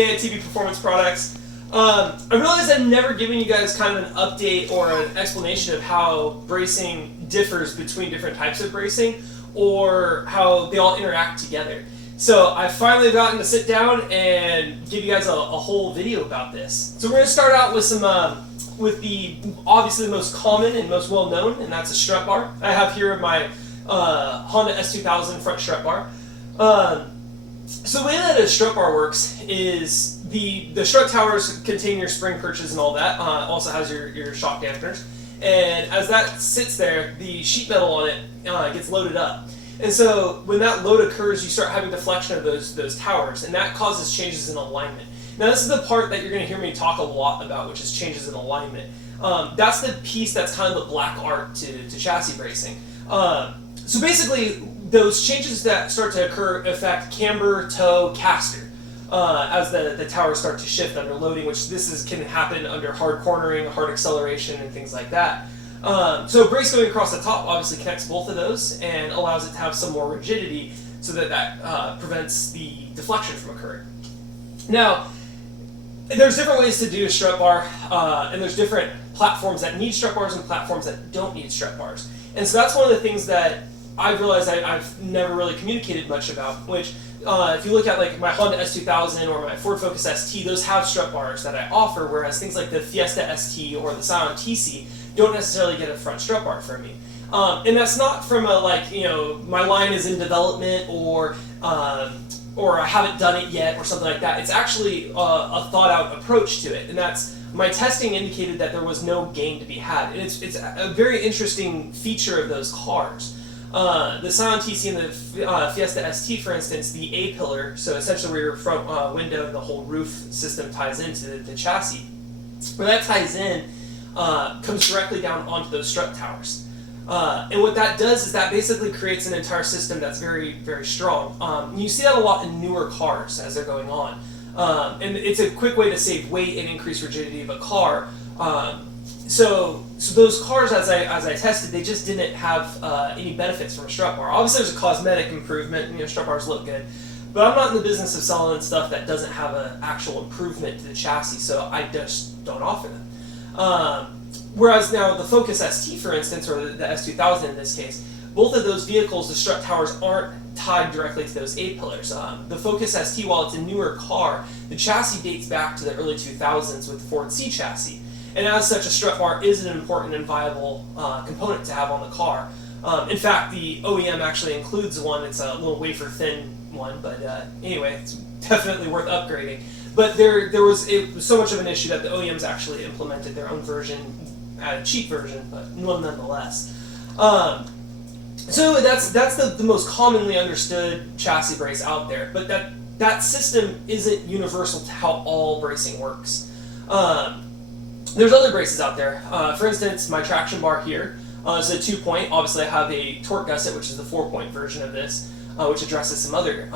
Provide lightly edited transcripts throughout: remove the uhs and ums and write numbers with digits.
today at TB Performance Products. I realize I've never given you guys kind of an update or an explanation of how bracing differs between different types of bracing or how they all interact together. So I finally gotten to sit down and give you guys a whole video about this. So we're going to start out with some with the obviously the most common and most well known, and that's a strut bar. I have here my Honda S2000 front strut bar. So the way that a strut bar works is the strut towers contain your spring perches and all that. Also has your shock dampeners, and as that sits there, the sheet metal on it gets loaded up. And so when that load occurs, you start having deflection of those towers, and that causes changes in alignment. Now this is the part that you're going to hear me talk a lot about, which is changes in alignment. That's the piece that's kind of the black art to chassis bracing. So basically, those changes that start to occur affect camber, toe, caster, as the towers start to shift under loading, which can happen under hard cornering, hard acceleration, and things like that. So a brace going across the top obviously connects both of those and allows it to have some more rigidity so that prevents the deflection from occurring. Now, there's different ways to do a strut bar, and there's different platforms that need strut bars and platforms that don't need strut bars. And so that's one of the things that I've realized I've never really communicated much about, which if you look at like my Honda S2000 or my Ford Focus ST, those have strut bars that I offer, whereas things like the Fiesta ST or the Scion TC don't necessarily get a front strut bar from me. And that's not from my line is in development or I haven't done it yet or something like that. It's actually a thought out approach to it, and that's my testing indicated that there was no gain to be had. And it's a very interesting feature of those cars. The Scion TC and the Fiesta ST, for instance, the A-pillar, so essentially where your front window and the whole roof system ties into the chassis, where that ties in comes directly down onto those strut towers. And what that does is that basically creates an entire system that's very, very strong. You see that a lot in newer cars as they're going on. And it's a quick way to save weight and increase rigidity of a car. So those cars, as I tested, they just didn't have any benefits from a strut bar. Obviously, there's a cosmetic improvement. Strut bars look good, but I'm not in the business of selling stuff that doesn't have an actual improvement to the chassis, so I just don't offer them. Whereas now the Focus ST, for instance, or the S2000 in this case, both of those vehicles, the strut towers aren't tied directly to those A-pillars. The Focus ST, while it's a newer car, the chassis dates back to the early 2000s with the Ford C chassis. And as such, a strut bar is an important and viable component to have on the car. In fact, the OEM actually includes one. It's a little wafer-thin one, but anyway, it's definitely worth upgrading. But it was so much of an issue that the OEMs actually implemented their own version, a cheap version, but nonetheless. So that's the most commonly understood chassis brace out there, but that system isn't universal to how all bracing works. There's other braces out there. For instance, my traction bar here is a 2-point. Obviously, I have a torque gusset, which is the 4-point version of this, which addresses some other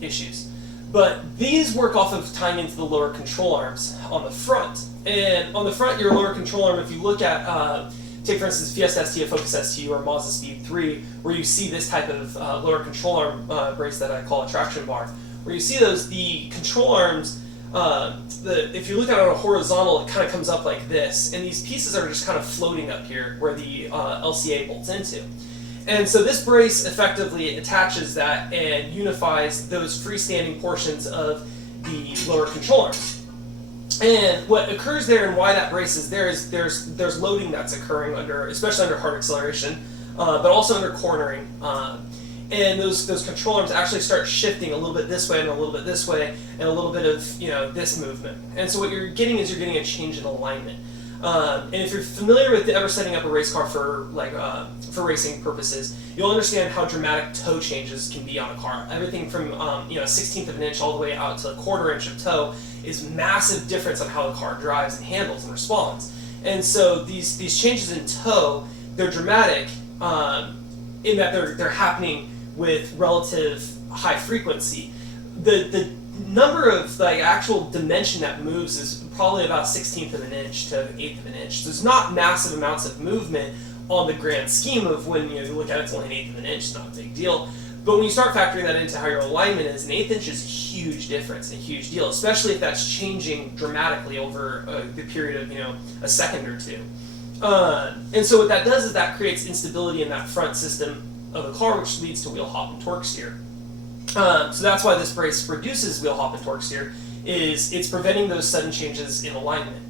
issues. But these work off of tying into the lower control arms on the front. And on the front, your lower control arm, if you look at, take for instance Fiesta ST, a Focus ST, or Mazda Speed 3, where you see this type of lower control arm brace that I call a traction bar, where you see those, the control arms, if you look at it on a horizontal, it kind of comes up like this, and these pieces are just kind of floating up here where the LCA bolts into. And so this brace effectively attaches that and unifies those freestanding portions of the lower control arms. And what occurs there and why that brace is there is there's loading that's occurring especially under hard acceleration, but also under cornering. And those control arms actually start shifting a little bit this way and a little bit this way and a little bit of this movement. And so what you're getting is a change in alignment. And if you're familiar with ever setting up a race car for racing purposes, you'll understand how dramatic toe changes can be on a car. Everything from a 1/16 of an inch all the way out to a 1/4 inch of toe is massive difference on how the car drives and handles and responds. And so these changes in toe, they're dramatic in that they're happening with relative high frequency. The number of actual dimension that moves is probably about 1/16 of an inch to 1/8 of an inch. So it's not massive amounts of movement on the grand scheme of when you look at it, it's only 1/8 of an inch, it's not a big deal. But when you start factoring that into how your alignment is, an eighth inch is a huge difference, a huge deal, especially if that's changing dramatically over the period of a second or two. And so what that does is that creates instability in that front system of the car, which leads to wheel hop and torque steer. So that's why this brace reduces wheel hop and torque steer, is it's preventing those sudden changes in alignment.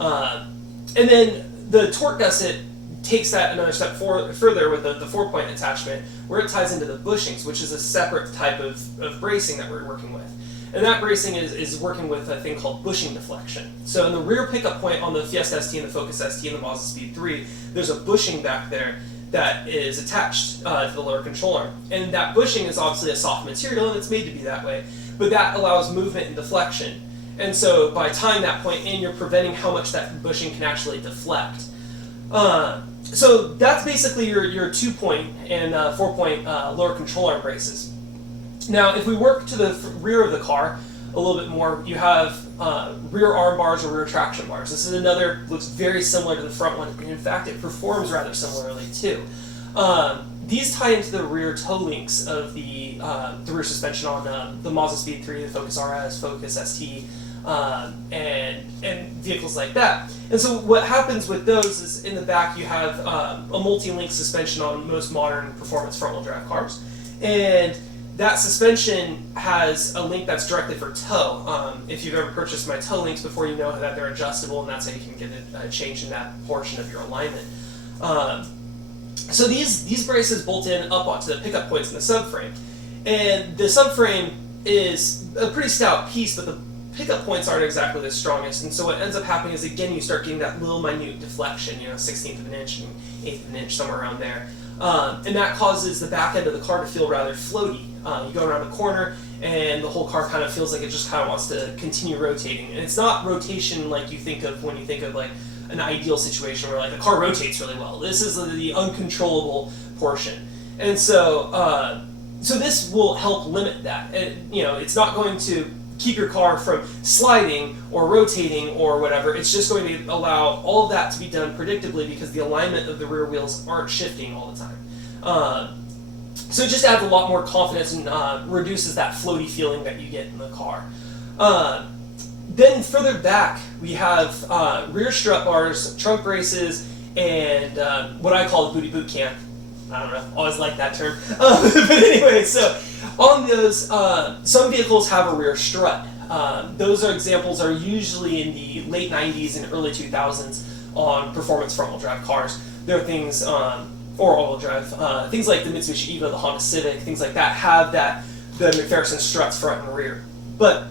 And then the torque gusset takes that another step further with the 4-point attachment, where it ties into the bushings, which is a separate type of bracing that we're working with. And that bracing is working with a thing called bushing deflection. So in the rear pickup point on the Fiesta ST and the Focus ST and the Mazda Speed 3, there's a bushing back there that is attached to the lower control arm. And that bushing is obviously a soft material, and it's made to be that way, but that allows movement and deflection. And so by tying that point in, you're preventing how much that bushing can actually deflect. So that's basically your 2-point and 4-point lower control arm braces. Now, if we work to the rear of the car a little bit more, you have rear arm bars or rear traction bars. This is another, looks very similar to the front one, and in fact, it performs rather similarly too. These tie into the rear toe links of the rear suspension on the Mazda Speed 3, the Focus RS, Focus ST, and vehicles like that. And so what happens with those is in the back you have a multi-link suspension on most modern performance front-wheel drive cars. And that suspension has a link that's directly for toe. If you've ever purchased my toe links before, you know that they're adjustable, and that's how you can get a change in that portion of your alignment. So these braces bolt in up onto the pickup points in the subframe. And the subframe is a pretty stout piece, but the pickup points aren't exactly the strongest. And so what ends up happening is, again, you start getting that little minute deflection, 1/16 of an inch and 1/8 of an inch, somewhere around there. And that causes the back end of the car to feel rather floaty. You go around the corner, and the whole car kind of feels like it just kind of wants to continue rotating. And it's not rotation like you think of when you think of like an ideal situation where like a car rotates really well. This is the uncontrollable portion. And so so this will help limit that. And, it's not going to keep your car from sliding or rotating or whatever. It's just going to allow all of that to be done predictably, because the alignment of the rear wheels aren't shifting all the time. So it just adds a lot more confidence and reduces that floaty feeling that you get in the car. Then further back, we have rear strut bars, trunk braces, and what I call the booty boot camp. I don't know, always like that term. But anyway, so on those, some vehicles have a rear strut. Those examples are usually in the late 90s and early 2000s on performance front-wheel drive cars. There are things, or all-wheel drive, things like the Mitsubishi Evo, the Honda Civic, things like that have the McPherson struts front and rear. But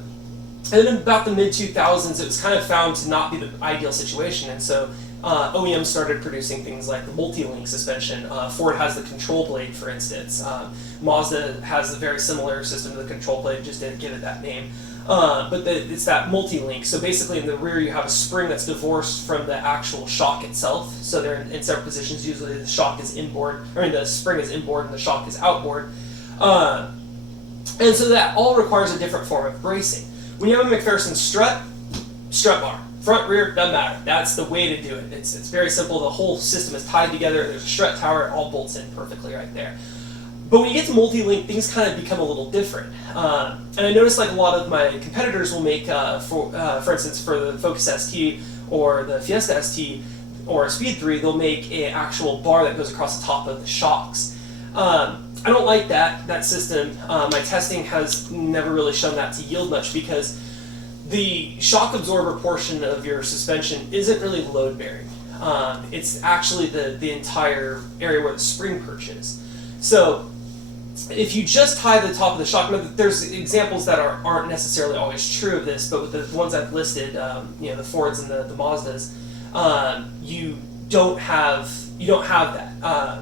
and then about the mid-2000s, it was kind of found to not be the ideal situation, and so OEMs started producing things like the multi-link suspension. Ford has the control blade, for instance. Mazda has a very similar system to the control blade, just didn't give it that name. But it's that multi-link. So basically in the rear you have a spring that's divorced from the actual shock itself. So they're in separate positions. Usually the shock is inboard, or the spring is inboard and the shock is outboard. And so that all requires a different form of bracing. When you have a McPherson strut bar, front, rear, doesn't matter. That's the way to do it. It's very simple. The whole system is tied together. There's a strut tower. It all bolts in perfectly right there. But when you get to multi-link, things kind of become a little different. And I noticed like a lot of my competitors will make, for instance, for the Focus ST or the Fiesta ST or Speed 3, they'll make an actual bar that goes across the top of the shocks. I don't like that system. My testing has never really shown that to yield much, because the shock absorber portion of your suspension isn't really load bearing. It's actually the entire area where the spring perch is. So if you just tie the top of the shock, there's examples that aren't necessarily always true of this, but with the ones I've listed, the Fords and the Mazdas, you don't have that.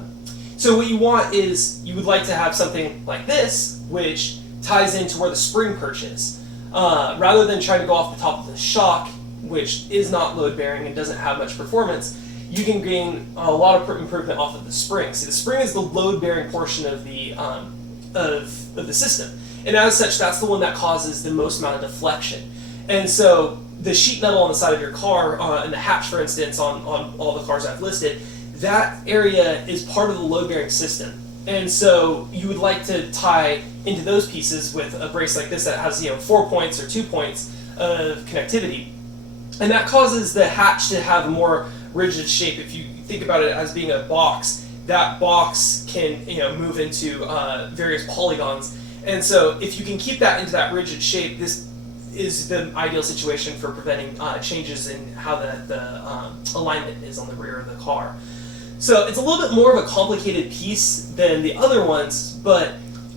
So what you want is, you would like to have something like this, which ties into where the spring perch is. Rather than trying to go off the top of the shock, which is not load bearing and doesn't have much performance, you can gain a lot of improvement off of the spring. See, the spring is the load bearing portion of the system, and as such, that's the one that causes the most amount of deflection. And so the sheet metal on the side of your car, and the hatch, for instance, on all the cars I've listed, that area is part of the load bearing system. And so you would like to tie into those pieces with a brace like this that has 4 points or 2 points of connectivity. And that causes the hatch to have a more rigid shape. If you think about it as being a box, that box can move into various polygons. And so if you can keep that into that rigid shape, this is the ideal situation for preventing changes in how the alignment is on the rear of the car. So it's a little bit more of a complicated piece than the other ones, but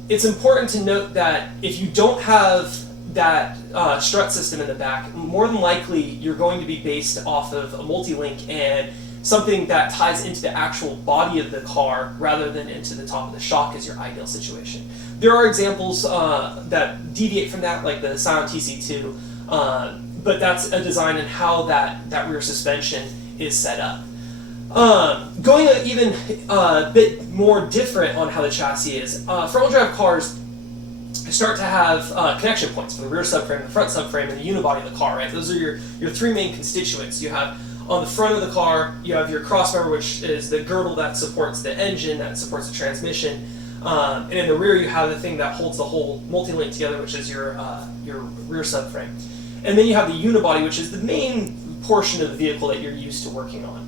it's important to note that if you don't have that strut system in the back, more than likely you're going to be based off of a multi-link and something that ties into the actual body of the car rather than into the top of the shock is your ideal situation. There are examples that deviate from that, like the Scion TC2, but that's a design and how that rear suspension is set up. Going even a bit more different on how the chassis is, front-wheel drive cars start to have connection points for the rear subframe, the front subframe, and the unibody of the car, right? Those are your three main constituents. You have on the front of the car, you have your crossmember, which is the girdle that supports the engine, that supports the transmission. And in the rear, you have the thing that holds the whole multi-link together, which is your rear subframe. And then you have the unibody, which is the main portion of the vehicle that you're used to working on.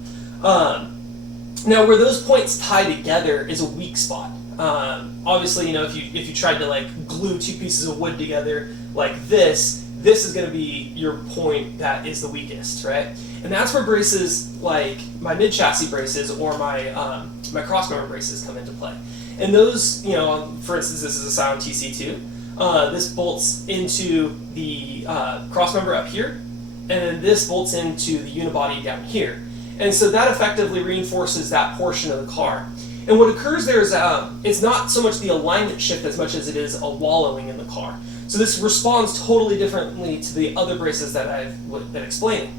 Now, where those points tie together is a weak spot. Obviously, if you tried to like glue two pieces of wood together like this is going to be your point that is the weakest, right? And that's where braces like my mid-chassis braces or my my crossmember braces come into play. And those, for instance, this is a Scion TC2. This bolts into the crossmember up here, and then this bolts into the unibody down here. And so that effectively reinforces that portion of the car. And what occurs there is it's not so much the alignment shift as much as it is a wallowing in the car. So this responds totally differently to the other braces that I've been explaining.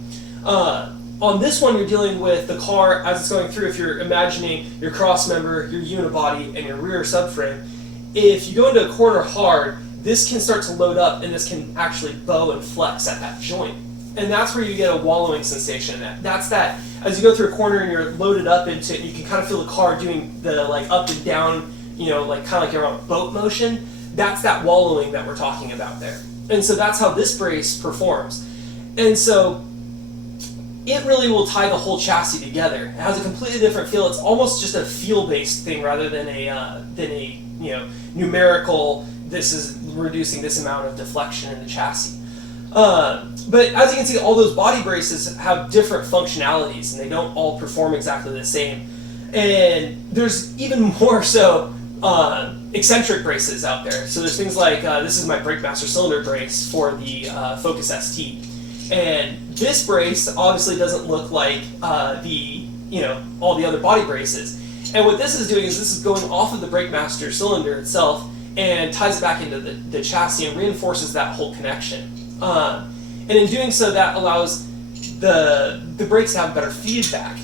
On this one, you're dealing with the car as it's going through. If you're imagining your crossmember, your unibody, and your rear subframe, if you go into a corner hard, this can start to load up and this can actually bow and flex at that joint. And that's where you get a wallowing sensation. That's that, as you go through a corner and you're loaded up into it, you can kind of feel the car doing the like up and down, like kind of like you're on a boat motion. That's that wallowing that we're talking about there. And so that's how this brace performs. And so it really will tie the whole chassis together. It has a completely different feel. It's almost just a feel-based thing rather than a numerical, this is reducing this amount of deflection in the chassis. But as you can see, all those body braces have different functionalities and they don't all perform exactly the same. And there's even more so eccentric braces out there. So there's things like, this is my Breakmaster cylinder brace for the Focus ST. And this brace obviously doesn't look like all the other body braces. And what this is doing is this is going off of the Breakmaster cylinder itself and ties it back into the chassis and reinforces that whole connection. And in doing so, that allows the brakes to have better feedback.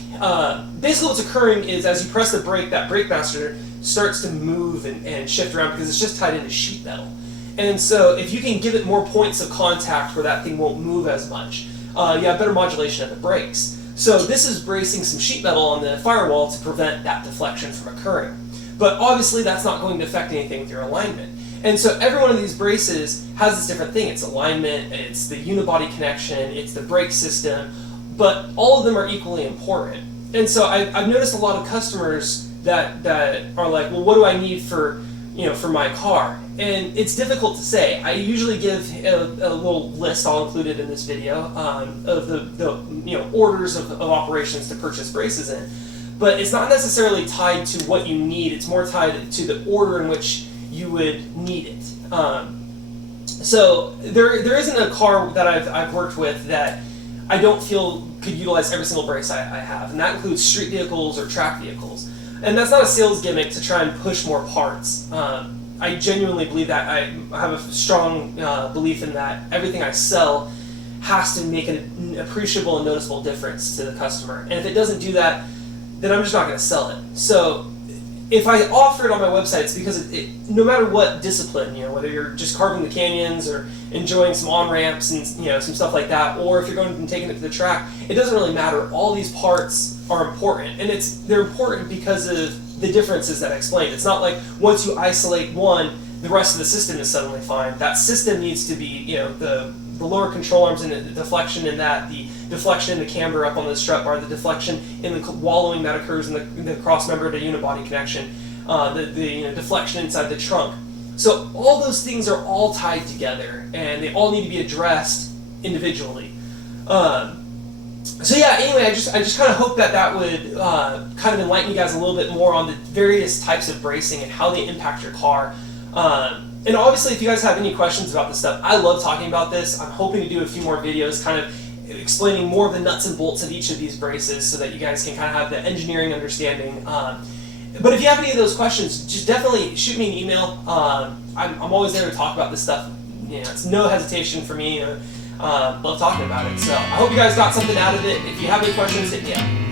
Basically what's occurring is as you press the brake, that Breakmaster starts to move and shift around because it's just tied into sheet metal. And so if you can give it more points of contact where that thing won't move as much, you have better modulation of the brakes. So this is bracing some sheet metal on the firewall to prevent that deflection from occurring. But obviously that's not going to affect anything with your alignment. And so every one of these braces has this different thing. It's alignment, it's the unibody connection, it's the brake system, but all of them are equally important. And so I've noticed a lot of customers that are like, well, what do I need for my car? And it's difficult to say. I usually give a little list, I'll include it in this video, of the orders of operations to purchase braces in. But it's not necessarily tied to what you need, it's more tied to the order in which you would need it. So there isn't a car that I've worked with that I don't feel could utilize every single brace I have, and that includes street vehicles or track vehicles. And that's not a sales gimmick to try and push more parts. I genuinely believe that. I have a strong belief in that everything I sell has to make an appreciable and noticeable difference to the customer. And if it doesn't do that, then I'm just not going to sell it. So if I offer it on my website, it's because no matter what discipline, whether you're just carving the canyons or enjoying some on-ramps and some stuff like that, or if you're going and taking it to the track, it doesn't really matter. All these parts are important, and they're important because of the differences that I explained. It's not like once you isolate one, the rest of the system is suddenly fine. That system needs to be, you know, the lower control arms and the deflection in that, the deflection in the camber up on the strut bar, the deflection in the wallowing that occurs in the cross member to unibody connection, the deflection inside the trunk. So all those things are all tied together, and they all need to be addressed individually. So yeah, anyway, I just kind of hope that would kind of enlighten you guys a little bit more on the various types of bracing and how they impact your car. And obviously, if you guys have any questions about this stuff, I love talking about this. I'm hoping to do a few more videos kind of explaining more of the nuts and bolts of each of these braces so that you guys can kind of have the engineering understanding. But if you have any of those questions, just definitely shoot me an email. I'm always there to talk about this stuff. You know, it's no hesitation for me. Love talking about it. So I hope you guys got something out of it. If you have any questions, hit me up.